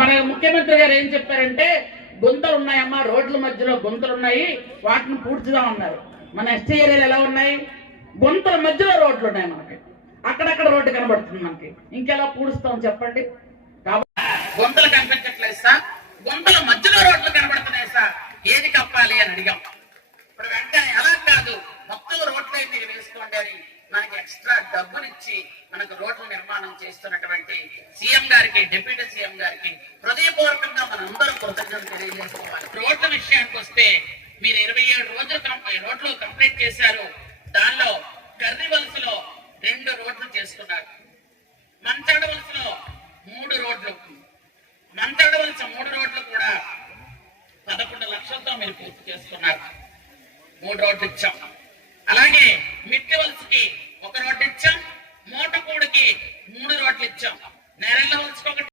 మన ముఖ్యమంత్రి గారు ఏం చెప్పారంటే గుంతలు ఉన్నాయమ్మా, రోడ్ల మధ్యలో గుంతలు ఉన్నాయి, వాటిని పూడ్చుదామన్నారు. మన ఎస్టీ ఏరియాలు ఎలా ఉన్నాయి? గుంతల మధ్యలో రోడ్లు ఉన్నాయి. మనకి అక్కడక్కడ రోడ్డు కనబడుతుంది, మనకి ఇంకెలా పూడుస్తాం చెప్పండి? కాబట్టి గుంతలు కనిపించట్లేదు సార్, గుంతల మధ్యలో రోడ్లు కనబడుతున్నాయి సార్, ఏది కప్పాలి అని అడిగాం. ఇప్పుడు వెంటనే అలా కాదు, మొత్తం రోడ్లు మీరు వేసుకోండి అని మనకి ఎక్స్ట్రా డబ్బునిచ్చి మనకు రోడ్ల నిర్మాణం చేస్తున్నటువంటి సీఎం గారికి, డిప్యూటీ సీఎం గారికి హృదయపూర్వకంగా మనందరూ కృతజ్ఞతలు తెలియజేసుకోవాలి. రోడ్ల విషయానికి వస్తే మీరు 27 రోడ్లు కంప్లీట్ చేశారు. దానిలో కర్రి వలసలో 2 రోడ్లు చేసుకున్నారు. మంచాడ వలసలో 3 రోడ్లు, మంచాడ వలస 3 రోడ్లు కూడా 11 లక్షలతో మీరు పూర్తి చేసుకున్నారు. 3 రోడ్లు ఇచ్చాం. అలాగే మిట్టి వలసకి 1 రోడ్డు ఇచ్చాం, మోటపూడికి 3 రోడ్లు ఇచ్చాం, నేరెళ్ళ వలసకి 1